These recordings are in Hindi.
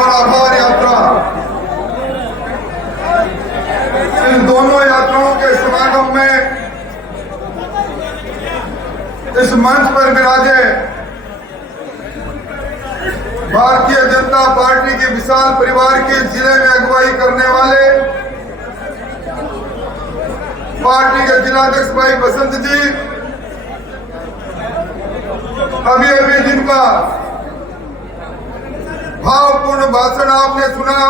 और आभार यात्रा, इन दोनों यात्राओं के समागम में इस मंच पर विराजे भारतीय जनता पार्टी के विशाल परिवार के जिले में अगुवाई करने वाले पार्टी के जिलाध्यक्ष भाई बसंत जी, अभी जिनका भावपूर्ण भाषण आपने सुना,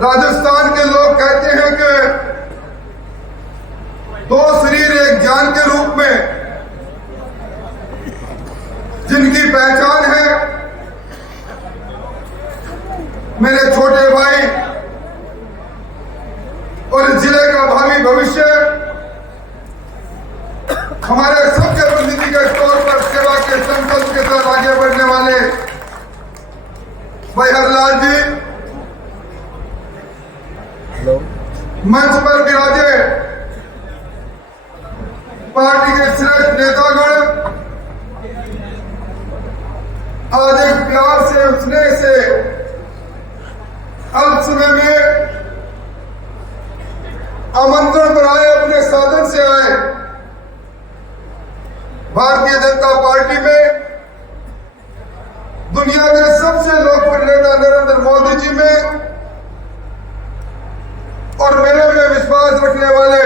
राजस्थान के लोग कहते हैं कि दो शरीर एक जान के रूप में जिनकी पहचान है, मेरे छोटे भाई और जिले का भावी भविष्य, हमारे सबके प्रतिनिधि के तौर पर सेवा के संकल्प के साथ आगे बढ़ने वाले भाई हरलाल जी, मंच पर विराजे पार्टी के श्रेष्ठ नेतागण, आज एक प्यार से स्नेह से अल्प समय में आमंत्रण पर आए, अपने साधन से आए, भारतीय जनता पार्टी में दुनिया के सबसे लोकप्रिय नेता नरेंद्र मोदी जी में और मेरे में विश्वास रखने वाले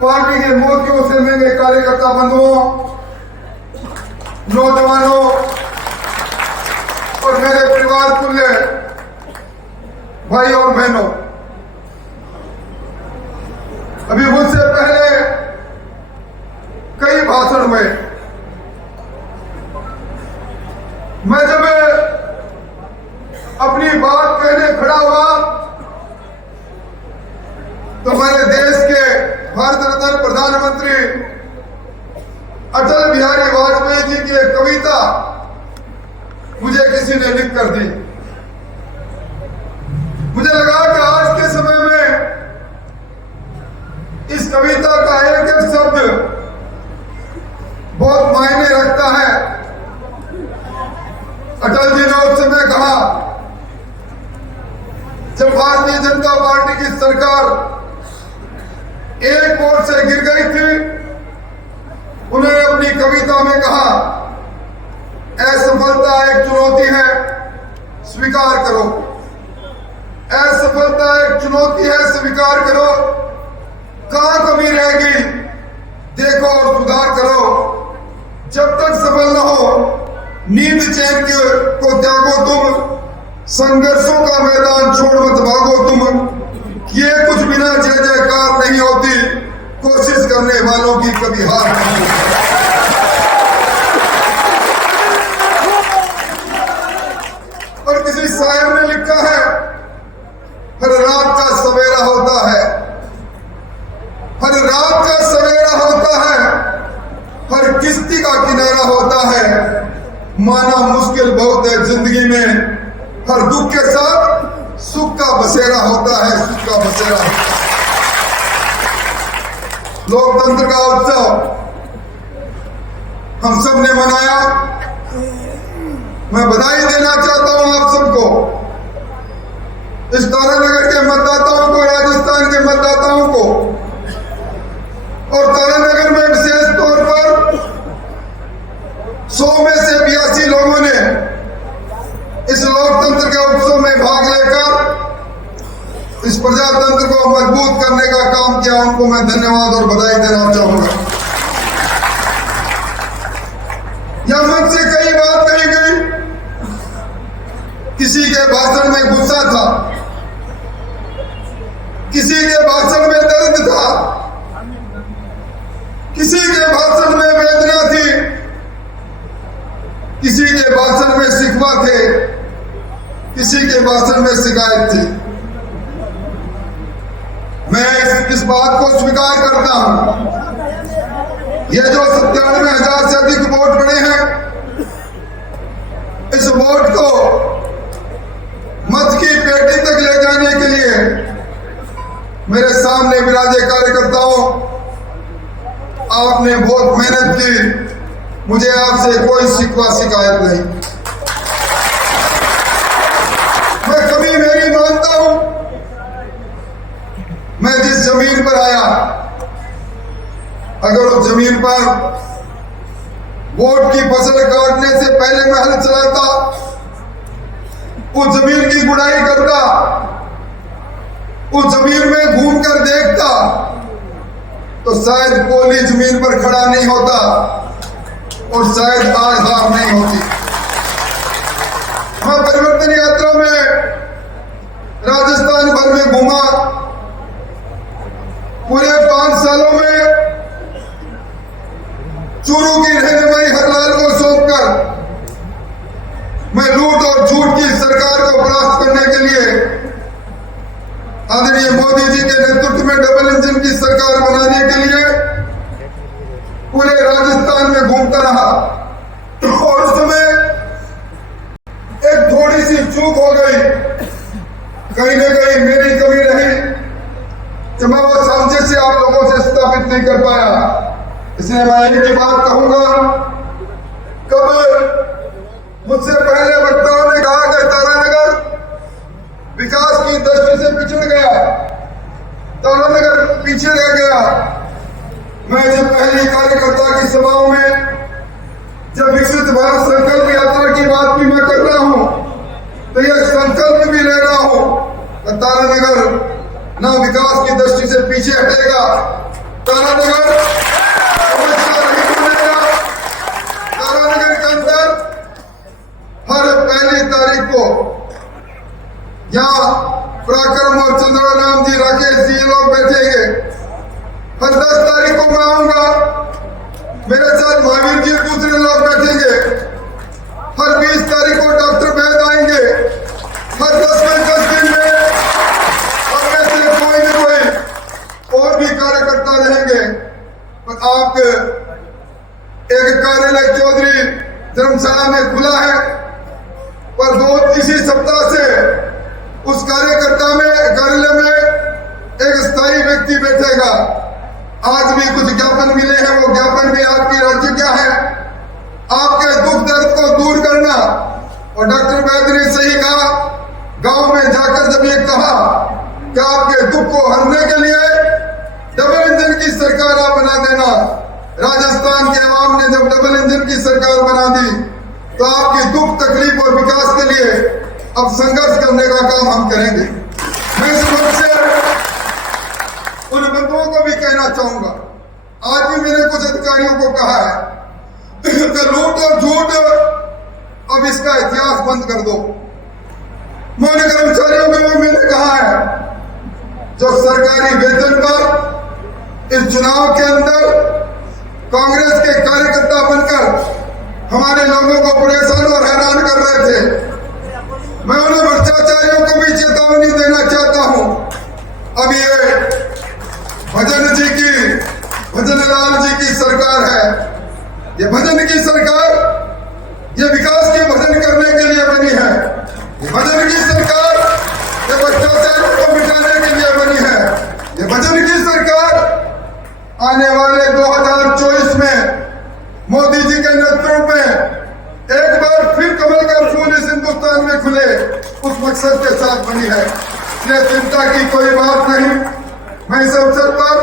पार्टी के मोतियों से मेरे कार्यकर्ता बंधुओं, नौजवानों और मेरे परिवार तुल्य भाई और बहनों, अभी मुझसे पहले कई भाषण में मैं जब अपनी बात कहने खड़ा हुआ तो हमारे देश के भारत रत्न प्रधानमंत्री अटल बिहारी वाजपेयी जी की एक कविता मुझे किसी ने लिख कर दी। मुझे लगा कि आज के समय में इस कविता का एक एक शब्द बहुत मायने रखता है। अटल जी ने उस समय कहा, जब भारतीय जनता पार्टी की सरकार एक ओर से गिर गई थी, उन्होंने अपनी कविता में कहा, असफलता एक चुनौती है, स्वीकार करो। असफलता एक चुनौती है, स्वीकार करो। कहां कमी रह गई देखो और सुधार करो। जब तक सफल न हो नींद चैन को त्यागो तुम, संघर्षों का मैदान छोड़ मत भागो तुम। ये कुछ बिना जय जयकार नहीं होती, कोशिश करने वालों की कभी हार नहीं होती। और किसी शायर ने लिखा है, हर रात का सवेरा होता है, हर रात का सवेरा होता है, हर किश्ती का किनारा होता है। माना मुश्किल बहुत है जिंदगी में, हर दुख के साथ सुख का बसेरा होता है, सुख का बसेरा होता है। लोकतंत्र का उत्सव हम सब ने मनाया। मैं बधाई देना चाहता हूं आप सबको, इस तारानगर के मतदाताओं को, राजस्थान के मतदाताओं को, और तारानगर में विशेष तौर पर 100 में से 82 लोगों ने इस लोकतंत्र के उत्सव में भाग लेकर इस प्रजातंत्र को मजबूत करने का काम किया। उनको मैं धन्यवाद और बधाई देना चाहूंगा। यह मंच से कई बात कही गई, किसी के भाषण में गुस्सा था, किसी के भाषण में दर्द था, किसी के भाषण में वेदना थी, किसी के भाषण में शिकवा थे, किसी के भाषण में शिकायत थी। मैं इस बात को स्वीकार करता हूं, ये जो 97,000 से अधिक वोट पड़े हैं, इस वोट को मत की पेटी तक ले जाने के लिए मेरे सामने विराजे कार्यकर्ताओं, आपने बहुत मेहनत की, मुझे आपसे कोई शिकवा शिकायत नहीं। मैं कभी मेरी मानता हूं, मैं जिस जमीन पर आया, अगर उस जमीन पर वोट की फसल काटने से पहले मैं हल चलाता, उस जमीन की गुड़ाई करता, उस जमीन में घूमकर देखता, तो शायद कोली जमीन पर खड़ा नहीं होता और शायद आज हार नहीं होती। मैं परिवर्तन यात्रा में राजस्थान भर में घूमा। पूरे 5 सालों में चूरू की रहनुमाई हरलाल को सौंपकर मैं लूट और झूठ की सरकार को परास्त करने के लिए आदरणीय मोदी जी के नेतृत्व में डबल इंजन की सरकार बनाने के लिए पूरे राजस्थान में घूमता रहा। और उस समय एक थोड़ी सी चूक हो गई, कहीं ना कहीं मेरी कमी रही कि मैं वो समझे से आप लोगों से स्थापित नहीं कर पाया। इसलिए मैं एक ही बात कहूंगा, कब मुझसे पहले वक्ताओं ने कहा कि तारानगर विकास की दृष्टि से पिछड़ गया, तारानगर पीछे रह गया। मैं जब पहली कार्यकर्ता की सभाओं में जब विकसित भारत संकल्प यात्रा की बात भी मैं कर रहा हूं, तो यह संकल्प भी ले रहा हूं कि तारानगर ना विकास की दृष्टि से पीछे हटेगा, तारानगर तारानगर के अंदर हर पहली तारीख को यहाँ पराक्रम और चंद्रराम जी, राकेश जी लोग बैठेंगे। हर 10 तारीख को मैं आऊंगा, मेरे साथ महावीर जी दूसरे लोग बैठेंगे। हर 20 तारीख को डॉक्टर वैद आएंगे। हर 10 दिन में और ऐसे कोई न कोई और भी कार्यकर्ता रहेंगे। पर आप एक कार्यालय चौधरी धर्मशाला में खुला है, पर इसी सप्ताह से उस कार्यालय में एक स्थायी व्यक्ति बैठेगा। आज भी कुछ ज्ञापन मिले हैं, वो ज्ञापन भी आपकी राज्य क्या है, आपके दुख दर्द को दूर करना। और डॉक्टर वैद्य ने सही कहा, गांव में जाकर जब ये कहा कि आपके दुख को हरने के लिए डबल इंजन की सरकार आप बना देना। राजस्थान के अवाम ने जब डबल इंजन की सरकार बना दी, तो आपकी दुख तकलीफ और विकास के लिए अब संघर्ष करने का काम हम करेंगे। मैं इस वक्त से उन बंधुओं को भी कहना चाहूंगा, आज भी मैंने कुछ अधिकारियों को कहा है कि लूट और झूठ अब इसका इतिहास बंद कर दो। मैंने कर्मचारियों को भी मैंने कहा है, जो सरकारी वेतन पर इस चुनाव के अंदर कांग्रेस के कार्यकर्ता बनकर हमारे लोगों को परेशान और हैरान कर रहे थे, मैं उन्हें भ्रष्टाचारियों को भी चेतावनी देना चाहता हूं। अब ये भजन लाल जी की सरकार है, ये भजन की सरकार, ये विकास के भजन करने के लिए बनी है। ये भजन की सरकार, ये भ्रष्टाचारियों को मिटाने के लिए बनी है। ये भजन की सरकार आने वाले 2024 में मोदी जी के नेतृत्व में एक बार फिर कमल का फूल इस हिंदुस्तान में खुले, उस मकसद के साथ बनी है। इसलिए चिंता की कोई बात नहीं। मैं इस अवसर पर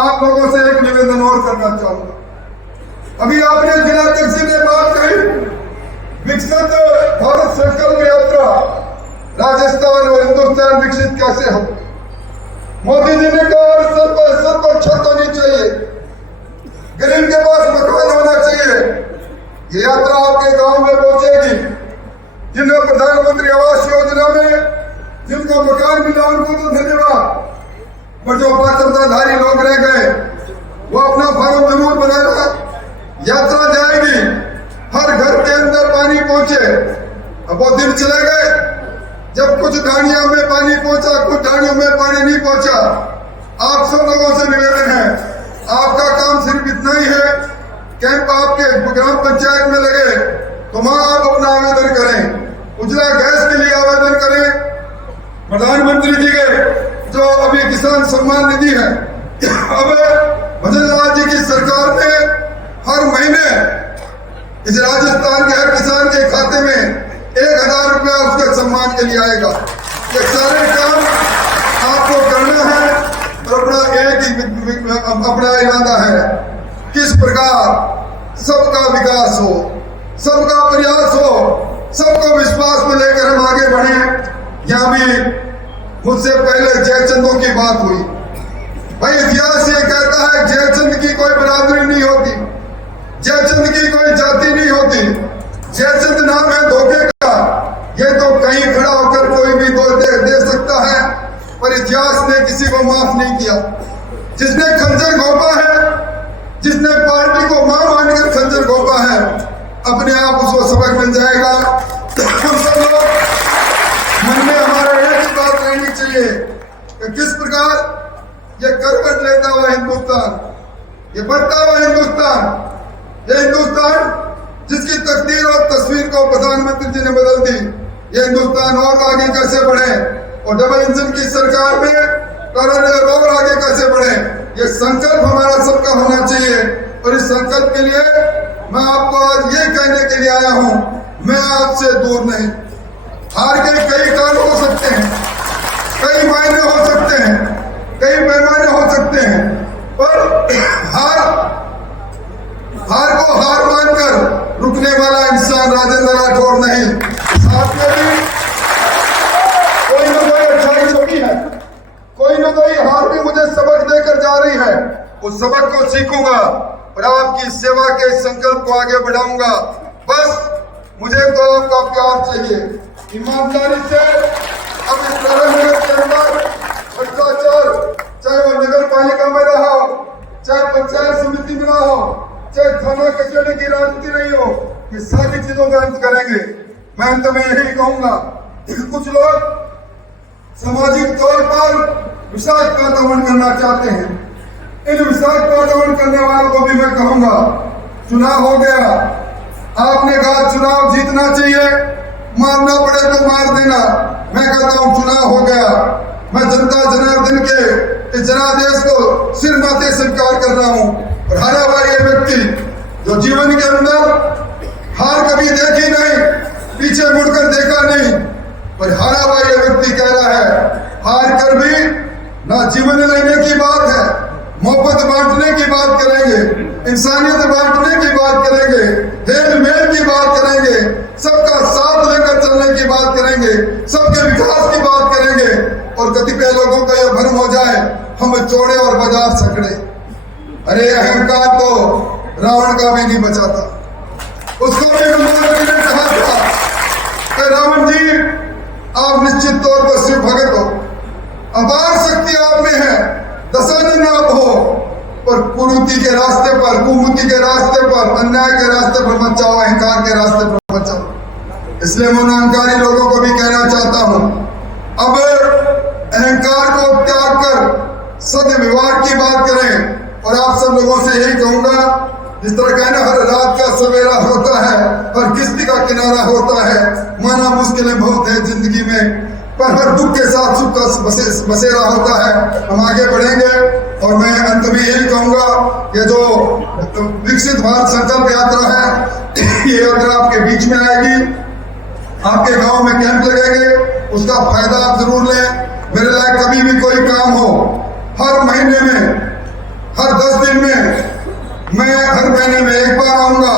आप लोगों से एक निवेदन और करना चाहूंगा। अभी आपने जिलाध्यक्ष जी ने बात कही, विकसित भारत संकल्प यात्रा, राजस्थान और हिंदुस्तान विकसित कैसे हो। मोदी जी ने कहा सर पर छत होनी चाहिए, गरीब के पास मकान होना चाहिए। ये यात्रा आपके गांव में पहुंचेगी। जिन्हें प्रधानमंत्री आवास योजना में जिनको मकान मिला उनको तो धन्यवाद, पर जो पात्रताधारी लोग रह गए वो अपना फॉर्म जरूर बनाना। यात्रा जाएगी, हर घर के अंदर पानी पहुंचे। अब वो दिन चले गए जब कुछ ढाणियों में पानी पहुंचा, कुछ ढाणियों में पानी नहीं पहुंचा। आप सब लोगों से निवेदन है, आपका काम सिर्फ इतना ही है, कैंप आपके ग्राम पंचायत में लगे तो वहां आप अपना आवेदन करें। उजला गैस के लिए आवेदन करें। प्रधानमंत्री जी के जो अभी किसान सम्मान निधि है, अब भजन लाल जी की सरकार ने हर महीने इस राजस्थान के हर किसान के खाते में 1000 रुपया उसके सम्मान के लिए आएगा। ये सारे काम आपको करना है और अपना एक ही अपना इरादा है, किस प्रकार सबका विकास हो, सबका प्रयास हो, सबको विश्वास में लेकर हम आगे बढ़े। यहाँ भी मुझसे पहले जयचंदों की बात हुई। भाई इतिहास ये कहता है जयचंद की कोई बरादरी नहीं होती, जयचंद की कोई जाति नहीं होती, जयचंद नाम है धोखे का। ये तो कहीं खड़ा होकर कोई भी दे सकता है, पर इतिहास ने किसी को माफ नहीं किया। जिसने खंजर घोंपा है, जिसने पार्टी को मां मानकर खंजर घोंपा है, अपने आप उसको सबक मिल जाएगा। हम सब लोग मन में हमारे एक ही बात रहनी चाहिए कि किस प्रकार ये करवट लेता हुआ हिंदुस्तान, ये बढ़ता हुआ हिंदुस्तान, ये हिंदुस्तान जिसकी तकदीर और तस्वीर को प्रधानमंत्री जी ने बदल दी, ये हिंदुस्तान और आगे कैसे बढ़े और डबल इंजन की सरकार में और आगे कैसे बढ़े, ये संकल्प हमारा सबका होना चाहिए। और इस संकल्प के लिए मैं आपको आज ये कहने के लिए आया हूं, मैं आपसे दूर नहीं। हार के कई कारण हो सकते हैं, कई मायने हो सकते हैं, कई पैमाने हो सकते हैं, पर हार को हार मानकर रुकने वाला इंसान राजेंद्र राठौड़ नहीं। साथ में भी कोई ना कोई अच्छाई छुपी है, कोई ना कोई हार भी मुझे सबक देकर जा रही है। उस सबक को सीखूंगा और आपकी सेवा के संकल्प को आगे बढ़ाऊंगा। बस मुझे तो आपका प्यार चाहिए, ईमानदारी से। अब इस नगर के अंदर भ्रष्टाचार, चाहे वो नगर पालिका में रहा हो, चाहे पंचायत समिति में रहा हो, चाहे थाना कचहरी की राजनीति नहीं हो, ये सारी चीजों का अंत करेंगे। मैं अंत में यही कहूंगा, कुछ लोग सामाजिक तौर पर विषाक्त वातावरण करना चाहते हैं। इन विषाक्त वातावरण करने वालों को भी मैं कहूंगा, चुनाव हो गया, आपने कहा चुनाव जीतना चाहिए, मारना पड़े तो मार देना। मैं कहता हूं चुनाव हो गया, मैं जनता जनार्दन के इस जनादेश को सिर माथे स्वीकार कर रहा हूं। और हारा हुआ ये व्यक्ति जो जीवन के अंदर हार कभी देखी नहीं, पीछे मुड़कर देखा नहीं, पर हारा हुआ ये व्यक्ति कह रहा है हार कर भी ना जीवन लेने की बात है, मोहब्बत बांटने की बात करेंगे, इंसानियत बांटने की बात करेंगे, हेल मेल की बात करेंगे, सबका साथ लेकर चलने की बात करेंगे, सबके विकास की बात करेंगे। और कतिपय लोगों का यह भ्रम हो जाए हम चौड़े और बाजार सकड़े। अरे अहंकार तो रावण का भी नहीं बचाता, उसको भी हनुमान जी ने कहा था कि रावण जी आप निश्चित तौर पर शिव भगत हो, अपार शक्ति आप में है, दशानन आप हो, पर कुरीति के रास्ते पर, कुमुति के रास्ते पर, अन्याय के रास्ते पर मत जाओ, अहंकार के रास्ते पर मत जाओ। इसलिए मैं अहंकारी लोगों को भी कहना चाहता हूं, अब अहंकार को त्याग कर सद्व्यवहार की बात करें। और आप सब लोगों से यही कहूंगा, जिस तरह कहना हर रात का सवेरा होता है, हर किस्ती का किनारा होता है, माना मुश्किलें बहुत है जिंदगी में, पर हर दुख के साथ सुख का बसेरा होता है। हम आगे बढ़ेंगे और मैं अंत में यही कहूंगा, ये जो विकसित भारत संकल्प यात्रा है, ये यात्रा आपके बीच में आएगी, आपके गांव में कैंप लगेंगे, उसका फायदा आप जरूर लें। मेरे लायक कभी भी कोई काम हो, हर महीने में, हर 10 दिन में, मैं हर महीने में एक बार आऊंगा।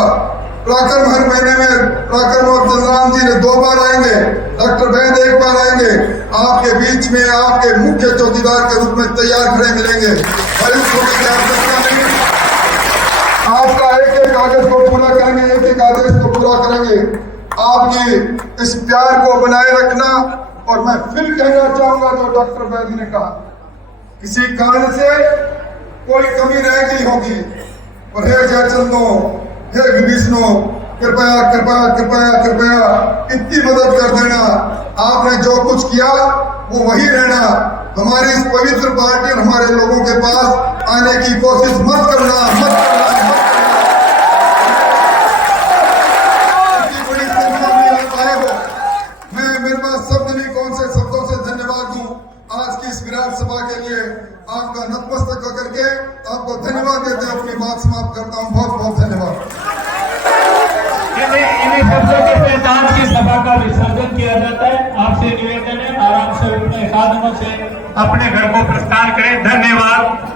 पराक्रम हर महीने में, पराक्रम और चंद्रराम जी ने 2 बार आएंगे, डॉक्टर वैद 1 बार आएंगे। आपके बीच में आपके मुख्य चौकीदार के रूप में तैयार खड़े मिलेंगे। आपका एक आदेश को पूरा करेंगे, एक आदेश को पूरा करेंगे। आपकी इस प्यार को बनाए रखना। और मैं फिर कहना चाहूंगा जो डॉक्टर वैद ने कहा, किसी कारण से कोई कमी रह गई होगी, और हे जयचंदो, हे विष्णु, कृपया कृपया कृपया कृपया इतनी मदद कर देना। आपने जो कुछ किया वो वही रहना। हमारी इस पवित्र पार्टी और हमारे लोगों के पास आने की कोशिश मत करना, मत करना, मत करना। बड़ी संख्या में आप आए हो, मैं मेरे पास शब्द नहीं, कौन से शब्दों से धन्यवाद दूं आज की इस विराट सभा के लिए। आपका नतमस्तक करके आपको धन्यवाद देते अपनी बात समाप्त करता हूं। बहुत बहुत धन्यवाद। वाहनों से अपने घर को प्रस्थान करें। धन्यवाद।